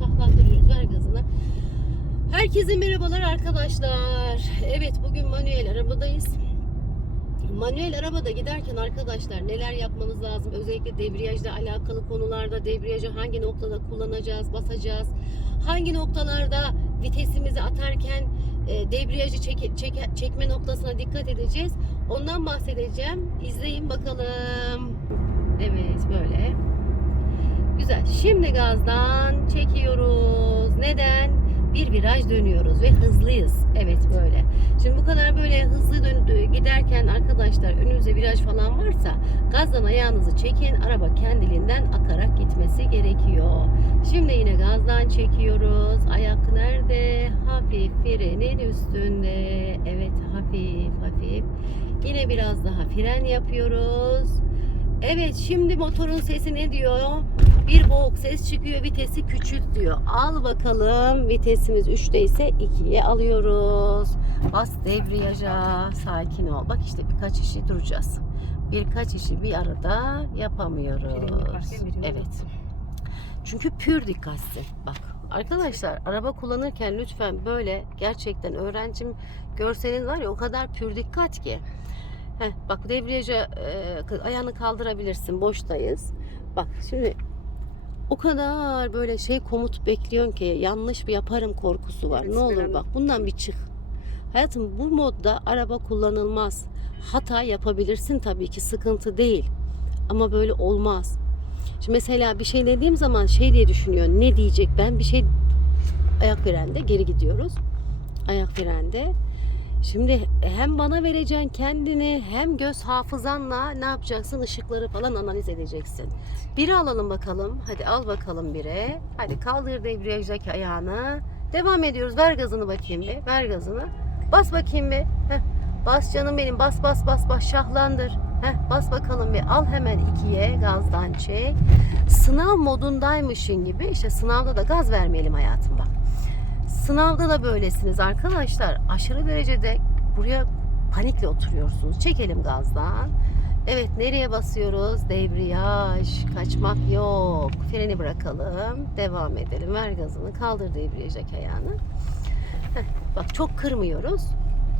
şahlandırıyoruz. Ver gazını. Herkese merhabalar arkadaşlar. Evet bugün manuel arabadayız. Manuel arabada giderken arkadaşlar neler yapmanız lazım? Özellikle debriyajla alakalı konularda debriyajı hangi noktada kullanacağız, basacağız? Hangi noktalarda vitesimizi atarken e, debriyajı çeke- çeke- çekme noktasına dikkat edeceğiz? Ondan bahsedeceğim. İzleyin bakalım. Evet böyle. Güzel. Şimdi gazdan çekiyoruz. Neden? Bir viraj dönüyoruz ve hızlıyız. Evet böyle. Şimdi bu kadar böyle hızlı döndü giderken arkadaşlar önünüze viraj falan varsa gazdan ayağınızı çekin. Araba kendiliğinden akarak gitmesi gerekiyor. Şimdi yine gazdan çekiyoruz. Ayak nerede? Hafif frenin üstünde. Evet hafif hafif. Yine biraz daha fren yapıyoruz. Evet şimdi motorun sesi ne diyor? Bir boğuk ses çıkıyor vitesi küçült diyor. Al bakalım vitesimiz 3'te ise 2'ye alıyoruz. Bas debriyaja sakin ol. Bak işte birkaç işi duracağız. Birkaç işi bir arada yapamıyoruz. Evet. Çünkü pür dikkatsiz. Bak arkadaşlar araba kullanırken lütfen böyle gerçekten öğrencim görseniz var ya o kadar pür dikkat ki. Heh, bak debriyaja e, ayağını kaldırabilirsin. Boştayız. Bak şimdi o kadar böyle şey komut bekliyorsun ki yanlış bir yaparım korkusu var. Evet, ne olur bak bundan bir çık. Hayatım bu modda araba kullanılmaz. Hata yapabilirsin tabii ki sıkıntı değil. Ama böyle olmaz. Şimdi mesela bir şey dediğim zaman şey diye düşünüyor. Ne diyecek? Ben bir şey ayak frende geri gidiyoruz. Ayak frende. Şimdi hem bana vereceksin kendini hem göz hafızanla ne yapacaksın? Işıkları falan analiz edeceksin. Biri alalım bakalım. Hadi al bakalım bire. Hadi kaldır debriyajdaki ayağını. Devam ediyoruz. Ver gazını bakayım bir. Ver gazını. Bas bakayım bir. Heh. Bas canım benim. Bas bas bas bas. Şahlandır. Heh. Bas bakalım bir. Al hemen ikiye. Gazdan çek. Sınav modundaymışın gibi. İşte sınavda da gaz vermeyelim hayatım bak. Sınavda da böylesiniz arkadaşlar. Aşırı derecede buraya panikle oturuyorsunuz. Çekelim gazdan. Evet nereye basıyoruz? Debriyaj. Kaçmak yok. Freni bırakalım. Devam edelim. Ver gazını. Kaldır debriyajdaki ayağını. Heh, bak çok kırmıyoruz.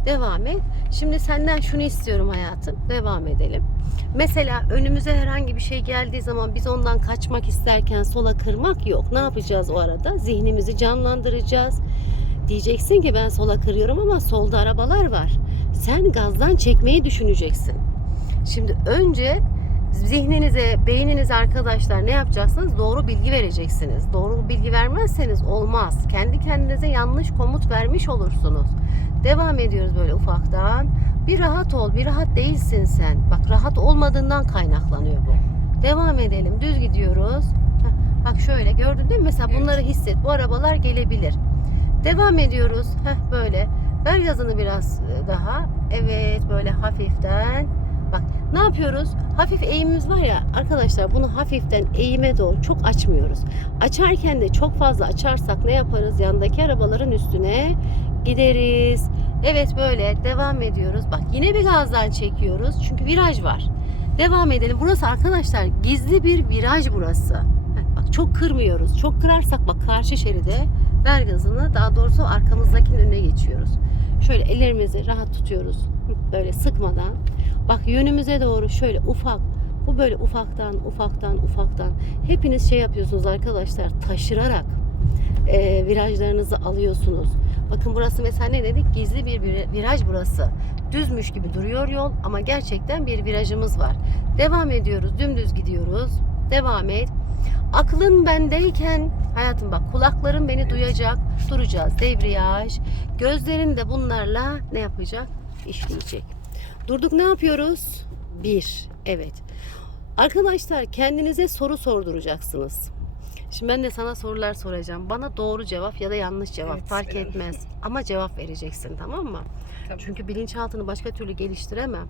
Devam et. Şimdi senden şunu istiyorum hayatım. Devam edelim. Mesela önümüze herhangi bir şey geldiği zaman biz ondan kaçmak isterken sola kırmak yok. Ne yapacağız o arada? Zihnimizi canlandıracağız. Diyeceksin ki ben sola kırıyorum ama solda arabalar var. Sen gazdan çekmeyi düşüneceksin. Şimdi önce zihninize, beyninize arkadaşlar ne yapacaksınız? Doğru bilgi vereceksiniz. Doğru bilgi vermezseniz olmaz. Kendi kendinize yanlış komut vermiş olursunuz. Devam ediyoruz böyle ufaktan. Bir rahat ol, bir rahat değilsin sen. Bak rahat olmadığından kaynaklanıyor bu. Devam edelim, düz gidiyoruz. Heh, bak şöyle gördün değil mi? Mesela bunları hisset. Bu arabalar gelebilir. Devam ediyoruz. Heh, böyle. Ver gazını biraz e, daha. Evet böyle hafiften. Bak ne yapıyoruz? Hafif eğimimiz var ya arkadaşlar bunu hafiften eğime doğru çok açmıyoruz. Açarken de çok fazla açarsak ne yaparız? Yandaki arabaların üstüne gideriz. Evet böyle devam ediyoruz. Bak yine bir gazdan çekiyoruz. Çünkü viraj var. Devam edelim. Burası arkadaşlar gizli bir viraj burası. Bak çok kırmıyoruz. Çok kırarsak bak karşı şeride ver gazını. Daha doğrusu arkamızdakinin önüne geçiyoruz. Şöyle ellerimizi rahat tutuyoruz. Böyle sıkmadan. Bak yönümüze doğru şöyle ufak. Bu böyle ufaktan ufaktan ufaktan. Hepiniz şey yapıyorsunuz arkadaşlar taşırarak e, virajlarınızı alıyorsunuz. Bakın burası mesela ne dedik? Gizli bir vir- viraj burası. Düzmüş gibi duruyor yol ama gerçekten bir virajımız var. Devam ediyoruz. Dümdüz gidiyoruz. Devam et. Aklın bendeyken hayatım bak kulakların beni duyacak. Duracağız. Debriyaj. Gözlerin de bunlarla ne yapacak? İşleyecek. Durduk ne yapıyoruz? Bir. Evet. Arkadaşlar kendinize soru sorduracaksınız. Şimdi ben de sana sorular soracağım. Bana doğru cevap ya da yanlış cevap Evet, fark evet. etmez. Ama cevap vereceksin tamam mı? Tabii. Çünkü bilinçaltını başka türlü geliştiremem.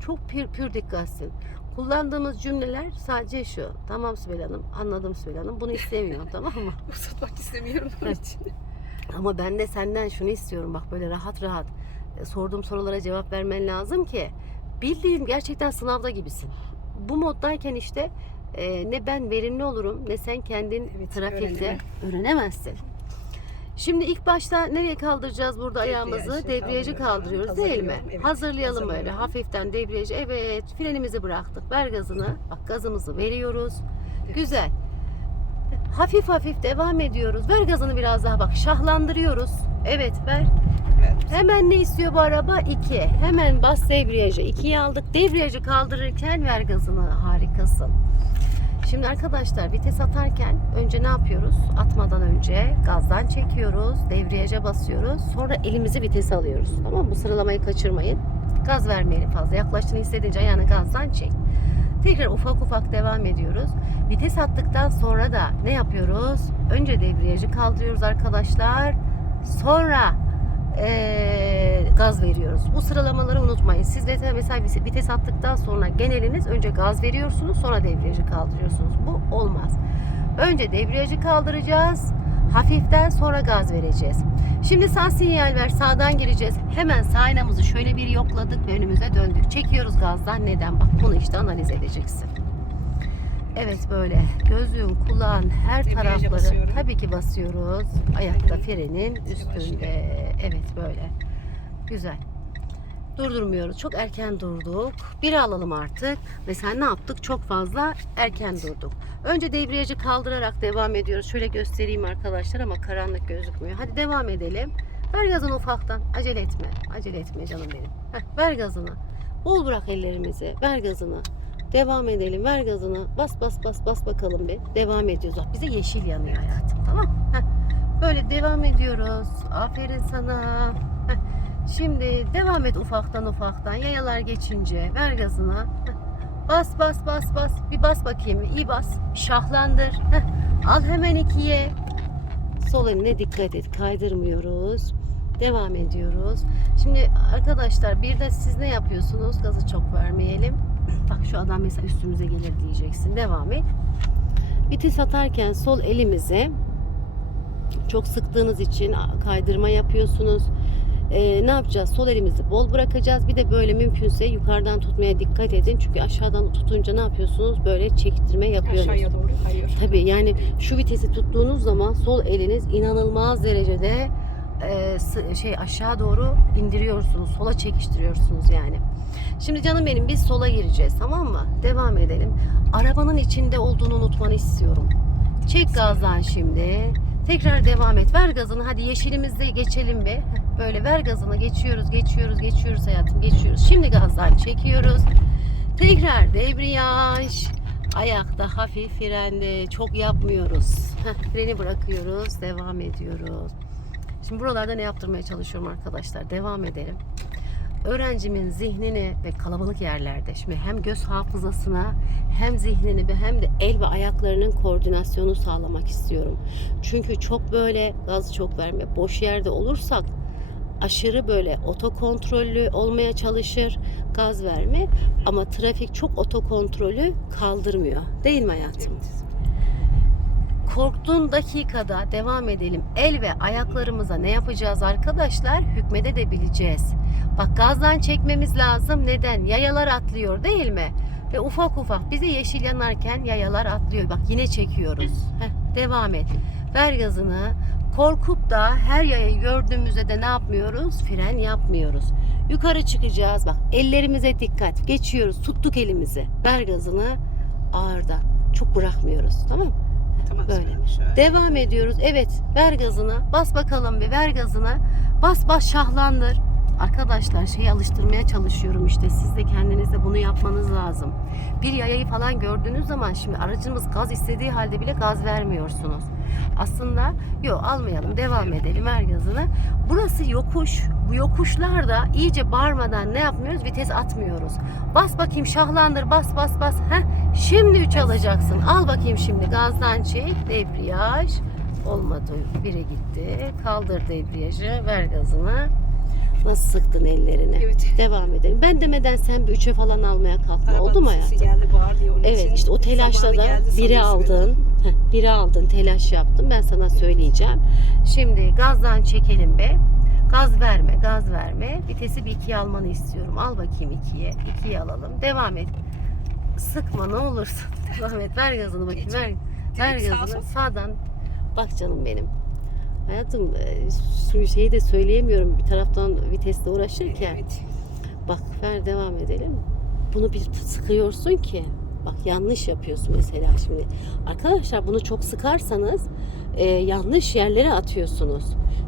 Çok pür pür dikkatsin. Kullandığımız cümleler sadece şu. Tamam Sibel Hanım, anladım Sibel Hanım. Bunu istemiyorum tamam mı? Uzatmak istemiyorum Evet. için. Ama ben de senden şunu istiyorum. Bak böyle rahat rahat e, sorduğum sorulara cevap vermen lazım ki bildiğin gerçekten sınavda gibisin. Bu moddayken işte e, ne ben verimli olurum ne sen kendin Evet, trafikte öğrenemem. öğrenemezsin. Şimdi ilk başta nereye kaldıracağız burada Debriyajı ayağımızı? Debriyajı kaldırıyoruz değil mi? Evet. Hazırlayalım öyle hafiften debriyajı. Evet frenimizi bıraktık. Ver gazını. Bak gazımızı veriyoruz. Evet. Güzel. Hafif hafif devam ediyoruz. Ver gazını biraz daha bak. Şahlandırıyoruz. Evet ver. Evet. Hemen ne istiyor bu araba? 2. Hemen bas debriyajı. 2'yi aldık. Debriyajı kaldırırken ver gazını. Harikasın. Şimdi arkadaşlar vites atarken önce ne yapıyoruz? Atmadan önce gazdan çekiyoruz. Debriyaja basıyoruz. Sonra elimizi vitese alıyoruz. Tamam mı? Bu sıralamayı kaçırmayın. Gaz vermeyelim fazla. Yaklaştığını hissedince ayağını gazdan çek. Tekrar ufak ufak devam ediyoruz. Vites attıktan sonra da ne yapıyoruz? Önce debriyajı kaldırıyoruz arkadaşlar. Sonra eee, gaz veriyoruz. Bu sıralamaları unutmayın. Siz de mesela vites attıktan sonra geneliniz önce gaz veriyorsunuz sonra debriyajı kaldırıyorsunuz. Bu olmaz. Önce debriyajı kaldıracağız. Hafiften sonra gaz vereceğiz. Şimdi sağ sinyal ver. Sağdan gireceğiz. Hemen sağ aynamızı şöyle bir yokladık ve önümüze döndük. Çekiyoruz gazdan. Neden? Bak bunu işte analiz edeceksin. Evet böyle gözün, kulağın her Debriyaja tarafları basıyorum. tabii ki basıyoruz. Ayakta frenin üstünde. Evet böyle. Güzel. Durdurmuyoruz. Çok erken durduk. Biri alalım artık. Mesela ne yaptık? Çok fazla erken durduk. Önce debriyajı kaldırarak devam ediyoruz. Şöyle göstereyim arkadaşlar ama karanlık gözükmüyor. Hadi devam edelim. Ver gazını ufaktan. Acele etme. Acele etme canım benim. Heh, ver gazını. Bol bırak ellerimizi. Ver gazını. Devam edelim. Ver gazını. Bas bas bas bas bakalım bir. Devam ediyoruz. Bak bize yeşil yanıyor hayatım. Tamam. Böyle devam ediyoruz. Aferin sana. Şimdi devam et ufaktan ufaktan. Yayalar geçince ver gazını. Heh. Bas bas bas bas. Bir bas bakayım. İyi bas. Şahlandır. Al hemen ikiye. Sol eline dikkat et. Kaydırmıyoruz. Devam ediyoruz. Şimdi arkadaşlar bir de siz ne yapıyorsunuz? Gazı çok vermeyelim. Bak şu adam mesela üstümüze gelir diyeceksin. Devam et. Vites atarken sol elimize çok sıktığınız için kaydırma yapıyorsunuz. Ee, ne yapacağız? Sol elimizi bol bırakacağız. Bir de böyle mümkünse yukarıdan tutmaya dikkat edin. Çünkü aşağıdan tutunca ne yapıyorsunuz? Böyle çektirme yapıyorsunuz. Aşağıya doğru kayıyor. Tabii yani şu vitesi tuttuğunuz zaman sol eliniz inanılmaz derecede e, şey aşağı doğru indiriyorsunuz. Sola çekiştiriyorsunuz yani. Şimdi canım benim biz sola gireceğiz tamam mı? Devam edelim. Arabanın içinde olduğunu unutmanı istiyorum. Çek gazdan şimdi. Tekrar devam et. Ver gazını. Hadi yeşilimizde geçelim bir. Heh, Böyle ver gazını. Geçiyoruz, geçiyoruz, geçiyoruz hayatım. Geçiyoruz. Şimdi gazdan çekiyoruz. Tekrar debriyaj. Ayakta hafif frende. Çok yapmıyoruz. Heh, freni bırakıyoruz. Devam ediyoruz. Şimdi buralarda ne yaptırmaya çalışıyorum arkadaşlar. Devam edelim. Öğrencimin zihnini ve kalabalık yerlerde şimdi hem göz hafızasına hem zihnini ve hem de el ve ayaklarının koordinasyonu sağlamak istiyorum. Çünkü çok böyle gaz çok verme boş yerde olursak aşırı böyle otokontrollü olmaya çalışır gaz verme ama trafik çok otokontrolü kaldırmıyor. Değil mi hayatım? Evet. Korktuğun dakikada devam edelim. El ve ayaklarımıza ne yapacağız arkadaşlar? Hükmedebileceğiz. Bak gazdan çekmemiz lazım. Neden? Yayalar atlıyor değil mi? Ve ufak ufak bize yeşil yanarken yayalar atlıyor. Bak yine çekiyoruz. Heh, devam et. Ver gazını. Korkup da her yayayı gördüğümüzde de ne yapmıyoruz? Fren yapmıyoruz. Yukarı çıkacağız. Bak ellerimize dikkat. Geçiyoruz. Tuttuk elimizi. Ver gazını. Ağırdan. Çok bırakmıyoruz. Tamam mı? Tamam. Böyle. Şöyle. Devam ediyoruz. Evet. Ver gazını. Bas bakalım bir ver gazını. Bas bas şahlandır. Arkadaşlar şeyi alıştırmaya çalışıyorum işte. Siz de kendinizde bunu yapmanız lazım. Bir yayayı falan gördüğünüz zaman şimdi aracımız gaz istediği halde bile gaz vermiyorsunuz. Aslında yok almayalım devam edelim ver gazını. Burası yokuş. Bu yokuşlarda iyice bağırmadan ne yapmıyoruz? Vites atmıyoruz. Bas bakayım şahlandır bas bas bas. Heh, şimdi 3 alacaksın. Al bakayım şimdi gazdan çek. Debriyaj. Olmadı. Bire gitti. Kaldır debriyajı. Ver gazını. Nasıl sıktın ellerini? Evet. Devam edelim. Ben demeden sen bir üçe falan almaya kalkma. Arabanın Oldu mu hayatım? geldi bağır diye onun Evet için işte o telaşla zamanı da geldi biri sanıyorsun aldın. Heh, biri aldın telaş yaptım ben sana söyleyeceğim. Şimdi gazdan çekelim be. Gaz verme gaz verme. Vitesi bir ikiye almanı istiyorum. Al bakayım ikiye. İkiye alalım. Devam et. sıkma ne olursun. Zahmet ver gazını bakayım ver. Ver Direkt sağa gazını. Sağdan. Bak canım benim. Hayatım e, şu şeyi de söyleyemiyorum bir taraftan vitesle uğraşırken. Evet. Bak ver devam edelim. Bunu bir sıkıyorsun ki bak yanlış yapıyorsun mesela şimdi. Arkadaşlar bunu çok sıkarsanız e, yanlış yerlere atıyorsunuz.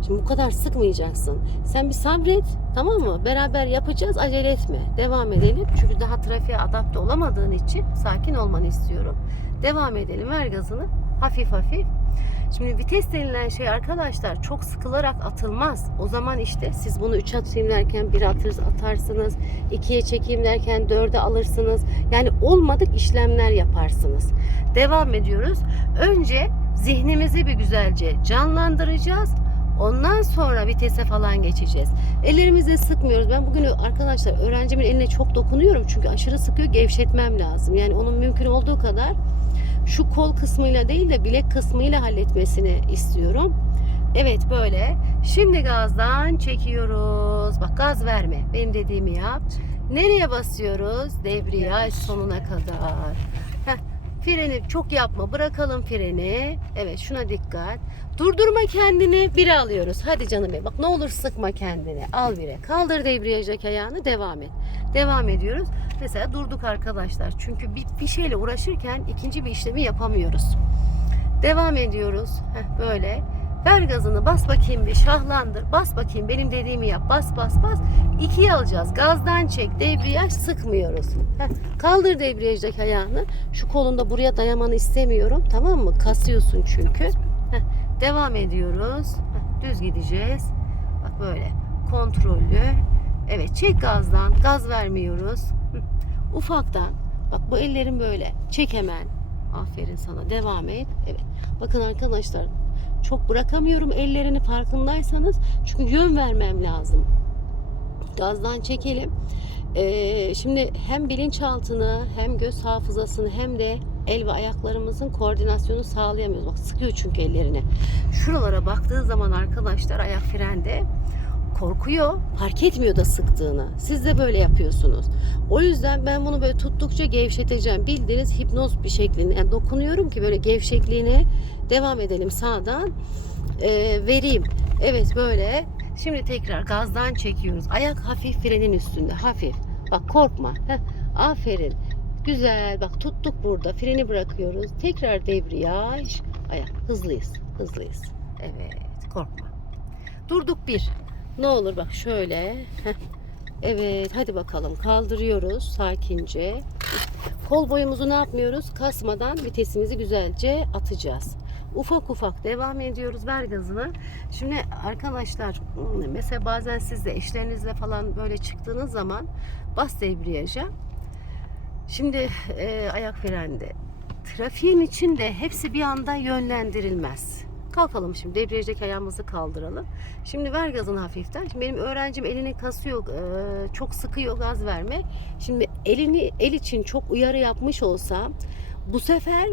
Şimdi bu kadar sıkmayacaksın. Sen bir sabret tamam mı? Beraber yapacağız acele etme. Devam edelim. Çünkü daha trafiğe adapte olamadığın için sakin olmanı istiyorum. Devam edelim. Ver gazını. Hafif hafif. Şimdi vites denilen şey arkadaşlar çok sıkılarak atılmaz. O zaman işte siz bunu 3 atayım derken 1 atır, atarsınız. 2'ye çekeyim derken 4'e alırsınız. Yani olmadık işlemler yaparsınız. Devam ediyoruz. Önce zihnimizi bir güzelce canlandıracağız. Ondan sonra vitese falan geçeceğiz. Ellerimizi sıkmıyoruz. Ben bugün arkadaşlar öğrencimin eline çok dokunuyorum. Çünkü aşırı sıkıyor gevşetmem lazım. Yani onun mümkün olduğu kadar şu kol kısmıyla değil de bilek kısmıyla halletmesini istiyorum. Evet böyle. Şimdi gazdan çekiyoruz. Bak gaz verme. Benim dediğimi yap. Nereye basıyoruz? Debriyaj sonuna kadar. Freni çok yapma. Bırakalım freni. Evet şuna dikkat. Durdurma kendini. Bire alıyoruz. Hadi canım benim. Bak ne olur sıkma kendini. Al bire. Kaldır debriyajdaki ayağını. Devam et. Devam ediyoruz. Mesela durduk arkadaşlar. Çünkü bir, bir şeyle uğraşırken ikinci bir işlemi yapamıyoruz. Devam ediyoruz. Heh, böyle. Ver gazını bas bakayım bir şahlandır. Bas bakayım benim dediğimi yap. Bas bas bas. İkiye alacağız. Gazdan çek. Debriyaj sıkmıyoruz. Heh, kaldır debriyajdaki ayağını. Şu kolunda buraya dayamanı istemiyorum. Tamam mı? Kasıyorsun çünkü. Heh, devam ediyoruz. Heh, düz gideceğiz. Bak böyle. Kontrollü. Evet çek gazdan. Gaz vermiyoruz. Hı. Ufaktan. Bak bu ellerim böyle. Çek hemen. Aferin sana. Devam et. Evet. Bakın arkadaşlar çok bırakamıyorum ellerini farkındaysanız. Çünkü yön vermem lazım. Gazdan çekelim. Ee, şimdi hem bilinçaltını hem göz hafızasını hem de el ve ayaklarımızın koordinasyonu sağlayamıyoruz. Bak sıkıyor çünkü ellerini. Şuralara baktığı zaman arkadaşlar ayak frende korkuyor. Fark etmiyor da sıktığını. Siz de böyle yapıyorsunuz. O yüzden ben bunu böyle tuttukça gevşeteceğim. Bildiğiniz hipnoz bir şeklinde. Yani dokunuyorum ki böyle gevşekliğine devam edelim sağdan. Ee, vereyim. Evet böyle. Şimdi tekrar gazdan çekiyoruz. Ayak hafif frenin üstünde. Hafif. Bak korkma. Heh, aferin. Güzel. Bak tuttuk burada. Freni bırakıyoruz. Tekrar debriyaj. Ayak. Hızlıyız. Hızlıyız. Evet. Korkma. Durduk bir. Ne olur bak şöyle. Evet hadi bakalım kaldırıyoruz sakince. Kol boyumuzu ne yapmıyoruz? Kasmadan vitesimizi güzelce atacağız. Ufak ufak devam ediyoruz. Ver gazını. Şimdi arkadaşlar mesela bazen siz de eşlerinizle falan böyle çıktığınız zaman bas debriyaja. Şimdi e, ayak frende. Trafiğin içinde hepsi bir anda yönlendirilmez. Kalkalım şimdi debriyajdaki ayağımızı kaldıralım. Şimdi ver gazını hafiften. Şimdi benim öğrencim elini kasıyor, e, çok sıkıyor gaz verme. Şimdi elini el için çok uyarı yapmış olsa bu sefer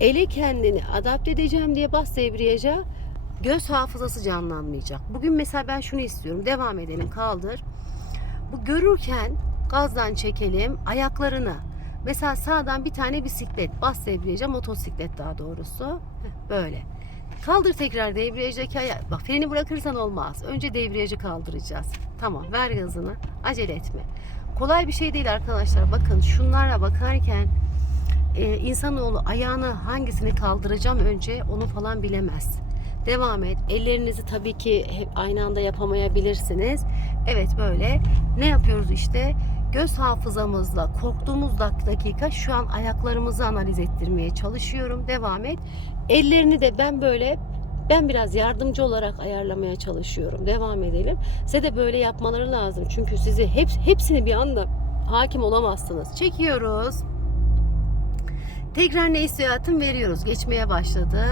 ele kendini adapte edeceğim diye bas debriyaja göz hafızası canlanmayacak. Bugün mesela ben şunu istiyorum. Devam edelim kaldır. Bu görürken gazdan çekelim ayaklarını. Mesela sağdan bir tane bisiklet bas debriyaja motosiklet daha doğrusu. Böyle. Kaldır tekrar debriyajdaki ayağı. Bak freni bırakırsan olmaz. Önce debriyajı kaldıracağız. Tamam ver gazını. Acele etme. Kolay bir şey değil arkadaşlar. Bakın şunlara bakarken e, insanoğlu ayağını hangisini kaldıracağım önce onu falan bilemez. Devam et. Ellerinizi tabii ki hep aynı anda yapamayabilirsiniz. Evet böyle. Ne yapıyoruz işte? Göz hafızamızla korktuğumuz dak- dakika şu an ayaklarımızı analiz ettirmeye çalışıyorum. Devam et. Ellerini de ben böyle ben biraz yardımcı olarak ayarlamaya çalışıyorum. Devam edelim. Size de böyle yapmaları lazım. Çünkü sizi hep, hepsini bir anda hakim olamazsınız. Çekiyoruz. Tekrar ne istiyor hayatım veriyoruz. Geçmeye başladı.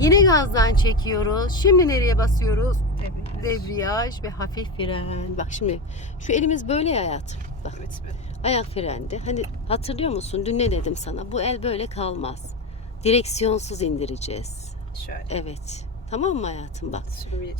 Yine gazdan çekiyoruz. Şimdi nereye basıyoruz? Debriyaj. Debriyaj ve hafif fren. Bak şimdi şu elimiz böyle ya hayatım. Bak Evet. ayak frendi. Hani hatırlıyor musun? Dün ne dedim sana? Bu el böyle kalmaz. Direksiyonsuz indireceğiz. Şöyle. Evet. Tamam mı hayatım bak.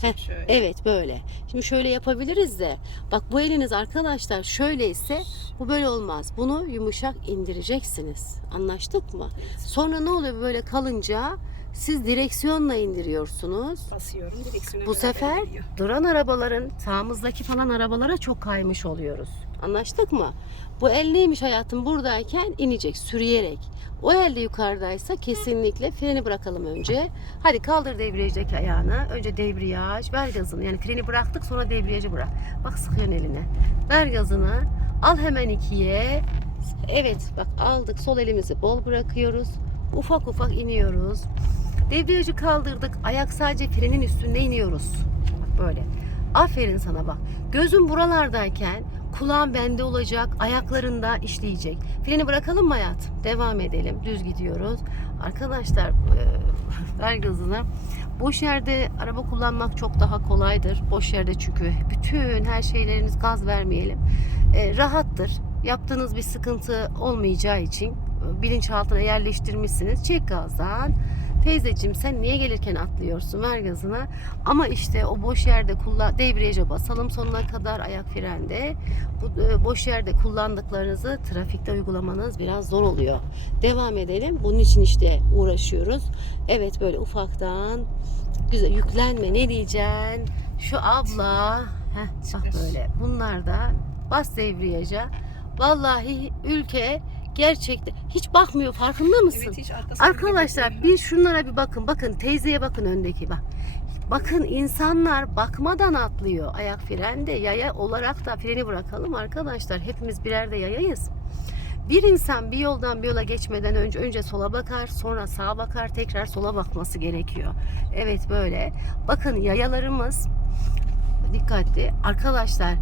Heh, şöyle. Evet böyle. Şimdi şöyle yapabiliriz de. Bak bu eliniz arkadaşlar şöyleyse bu böyle olmaz. Bunu yumuşak indireceksiniz. Anlaştık mı? Sonra ne oluyor böyle kalınca siz direksiyonla indiriyorsunuz. Basıyorum direksiyona Bu sefer duran arabaların sağımızdaki falan arabalara çok kaymış oluyoruz. Anlaştık mı? Bu el neymiş hayatım buradayken inecek sürüyerek. O elde yukarıdaysa kesinlikle freni bırakalım önce. Hadi kaldır debriyajdaki ayağını. Önce debriyaj, ver gazını. Yani freni bıraktık sonra debriyajı bırak. Bak sıkıyorsun eline. Ver gazını. Al hemen ikiye. Evet bak aldık sol elimizi bol bırakıyoruz. Ufak ufak iniyoruz. Debriyajı kaldırdık. Ayak sadece frenin üstünde iniyoruz. Bak böyle. Aferin sana bak. Gözün buralardayken kulağın bende olacak. Ayaklarında işleyecek. Freni bırakalım mı hayatım? Devam edelim. Düz gidiyoruz. Arkadaşlar e, ver gazını. Boş yerde araba kullanmak çok daha kolaydır. Boş yerde çünkü bütün her şeyleriniz gaz vermeyelim. E, rahattır. Yaptığınız bir sıkıntı olmayacağı için bilinçaltına yerleştirmişsiniz. Çek gazdan. Teyzeciğim sen niye gelirken atlıyorsun ver gazına. Ama işte o boş yerde kullan debriyaja basalım sonuna kadar ayak frende. Bu e, boş yerde kullandıklarınızı trafikte uygulamanız biraz zor oluyor. Devam edelim. Bunun için işte uğraşıyoruz. Evet böyle ufaktan güzel yüklenme ne diyeceksin? Şu abla heh, bak böyle bunlar da bas debriyaja. Vallahi ülke gerçekten hiç bakmıyor farkında mısın? Evet hiç Arkadaşlar bir şunlara bir bakın. Bakın teyzeye bakın öndeki bak. Bakın insanlar bakmadan atlıyor. Ayak frende yaya olarak da freni bırakalım arkadaşlar. Hepimiz birer de yayayız. Bir insan bir yoldan bir yola geçmeden önce önce sola bakar, sonra sağa bakar, tekrar sola bakması gerekiyor. Evet böyle. Bakın yayalarımız dikkatli. Arkadaşlar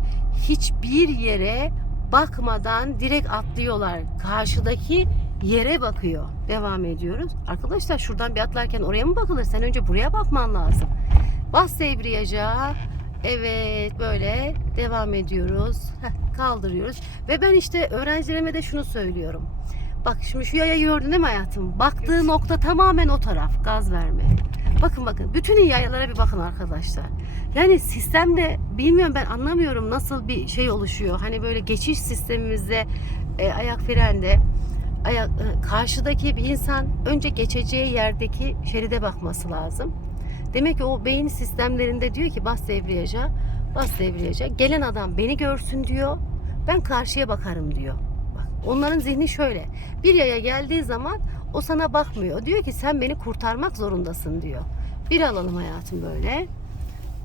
hiçbir yere bakmadan direkt atlıyorlar. Karşıdaki yere bakıyor. Devam ediyoruz. Arkadaşlar şuradan bir atlarken oraya mı bakılır? Sen önce buraya bakman lazım. Bas debriyaja. Evet böyle devam ediyoruz. Heh, kaldırıyoruz. Ve ben işte öğrencilerime de şunu söylüyorum. Bak şimdi şu yayayı gördün değil mi hayatım? Baktığı nokta tamamen o taraf. Gaz verme. Bakın bakın. Bütün yayalara bir bakın arkadaşlar. Yani sistemde bilmiyorum ben anlamıyorum nasıl bir şey oluşuyor. Hani böyle geçiş sistemimizde e, ayak frende ayak e, karşıdaki bir insan önce geçeceği yerdeki şeride bakması lazım. Demek ki o beyin sistemlerinde diyor ki bas debriyaja, bas debriyaja. Gelen adam beni görsün diyor. Ben karşıya bakarım diyor. Bak, onların zihni şöyle. Bir yaya geldiği zaman o sana bakmıyor. Diyor ki sen beni kurtarmak zorundasın diyor. Bir alalım hayatım böyle.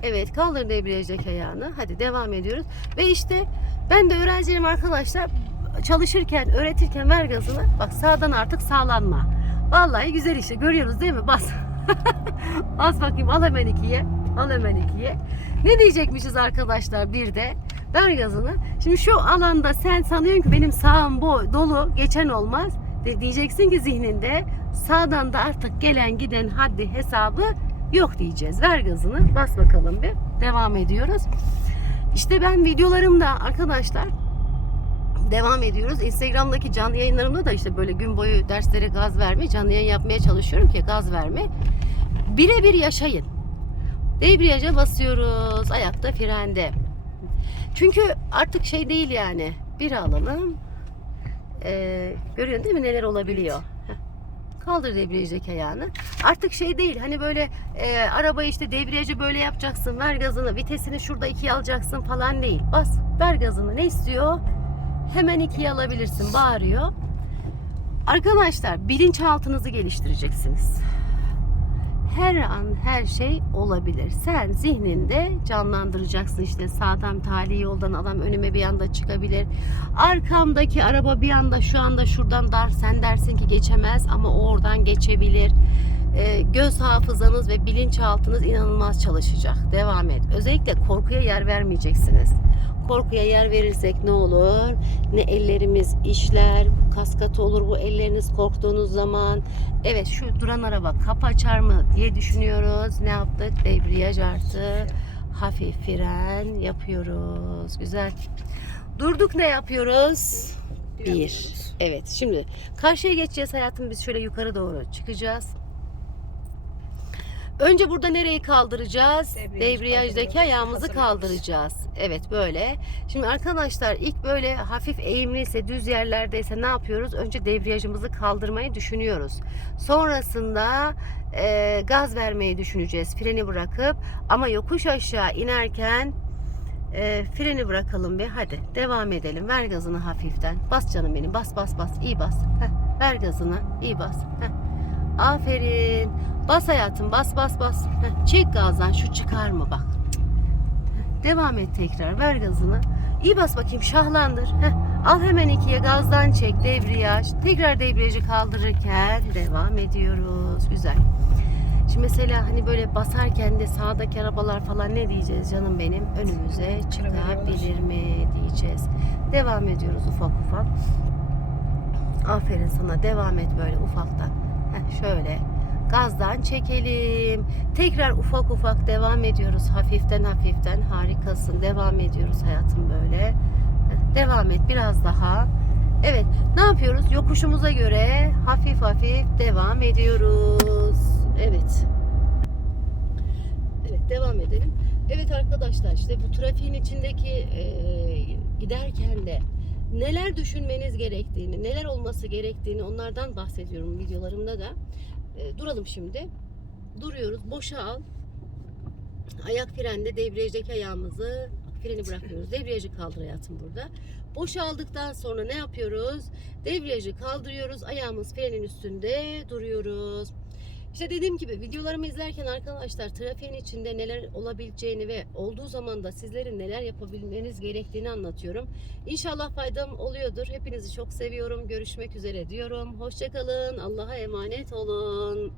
Evet kaldır debriyajdaki ayağını. Hadi devam ediyoruz. Ve işte ben de öğrencilerim arkadaşlar çalışırken, öğretirken ver gazını. Bak sağdan artık sağlanma. Vallahi güzel işte görüyoruz değil mi? Bas. Bas bakayım al hemen ikiye. Al hemen ikiye. Ne diyecekmişiz arkadaşlar bir de? Ver gazını. Şimdi şu alanda sen sanıyorsun ki benim sağım bu dolu geçen olmaz. De, diyeceksin ki zihninde sağdan da artık gelen giden haddi hesabı yok diyeceğiz. Ver gazını. Bas bakalım bir. Devam ediyoruz. İşte ben videolarımda arkadaşlar devam ediyoruz. Instagram'daki canlı yayınlarımda da işte böyle gün boyu derslere gaz verme, canlı yayın yapmaya çalışıyorum ki gaz verme. Birebir yaşayın. Debriyaja basıyoruz. Ayakta frende. Çünkü artık şey değil yani. Bir alalım. Ee, görüyorsun değil mi neler olabiliyor? Heh. Kaldır debriyajdaki ayağını. Artık şey değil hani böyle e, arabayı işte debriyajı böyle yapacaksın. Ver gazını vitesini şurada ikiye alacaksın falan değil. Bas ver gazını ne istiyor? Hemen ikiye alabilirsin bağırıyor. Arkadaşlar bilinçaltınızı geliştireceksiniz. Her an her şey olabilir. Sen zihninde canlandıracaksın işte sağdan tali yoldan adam önüme bir anda çıkabilir. Arkamdaki araba bir anda şu anda şuradan dar sen dersin ki geçemez ama o oradan geçebilir. Ee, göz hafızanız ve bilinçaltınız inanılmaz çalışacak. Devam et. Özellikle korkuya yer vermeyeceksiniz. Korkuya yer verirsek ne olur? Ne ellerimiz işler, kaskat olur bu elleriniz korktuğunuz zaman. Evet şu duran araba kapı açar mı diye düşünüyoruz. Ne yaptık? Debriyaj artı hafif fren yapıyoruz. Güzel. Durduk ne yapıyoruz? Bir. Evet şimdi karşıya geçeceğiz hayatım biz şöyle yukarı doğru çıkacağız. Önce burada nereyi kaldıracağız? Debriyaj Debriyajdaki ayağımızı kaldıracağız. Evet böyle. Şimdi arkadaşlar ilk böyle hafif eğimliyse düz yerlerdeyse ne yapıyoruz? Önce debriyajımızı kaldırmayı düşünüyoruz. Sonrasında e, gaz vermeyi düşüneceğiz freni bırakıp ama yokuş aşağı inerken e, freni bırakalım bir hadi devam edelim ver gazını hafiften bas canım benim bas bas bas iyi bas Heh, ver gazını iyi bas Heh. Aferin. Bas hayatım bas bas bas. Çek gazdan şu çıkar mı bak? Devam et tekrar ver gazını. İyi bas bakayım şahlandır. Al hemen ikiye gazdan çek debriyaj tekrar debriyajı kaldırırken devam ediyoruz. Güzel. Şimdi mesela hani böyle basarken de sağdaki arabalar falan ne diyeceğiz canım benim? Önümüze çıkabilir mi diyeceğiz. Devam ediyoruz ufak ufak. Aferin sana devam et böyle ufaktan. Şöyle gazdan çekelim. Tekrar ufak ufak devam ediyoruz. Hafiften hafiften harikasın. Devam ediyoruz hayatım böyle. Devam et biraz daha. Evet ne yapıyoruz? Yokuşumuza göre hafif hafif devam ediyoruz. Evet. Evet devam edelim. Evet arkadaşlar işte bu trafiğin içindeki e, giderken de neler düşünmeniz gerektiğini, neler olması gerektiğini onlardan bahsediyorum videolarımda da. E, duralım şimdi. Duruyoruz. Boşa al. Ayak frende debriyajdaki ayağımızı freni bırakıyoruz. Debriyajı kaldır hayatım burada. Boşa aldıktan sonra ne yapıyoruz? Debriyajı kaldırıyoruz. Ayağımız frenin üstünde duruyoruz. İşte dediğim gibi videolarımı izlerken arkadaşlar trafiğin içinde neler olabileceğini ve olduğu zaman da sizlerin neler yapabilmeniz gerektiğini anlatıyorum. İnşallah faydam oluyordur. Hepinizi çok seviyorum. Görüşmek üzere diyorum. Hoşçakalın. Allah'a emanet olun.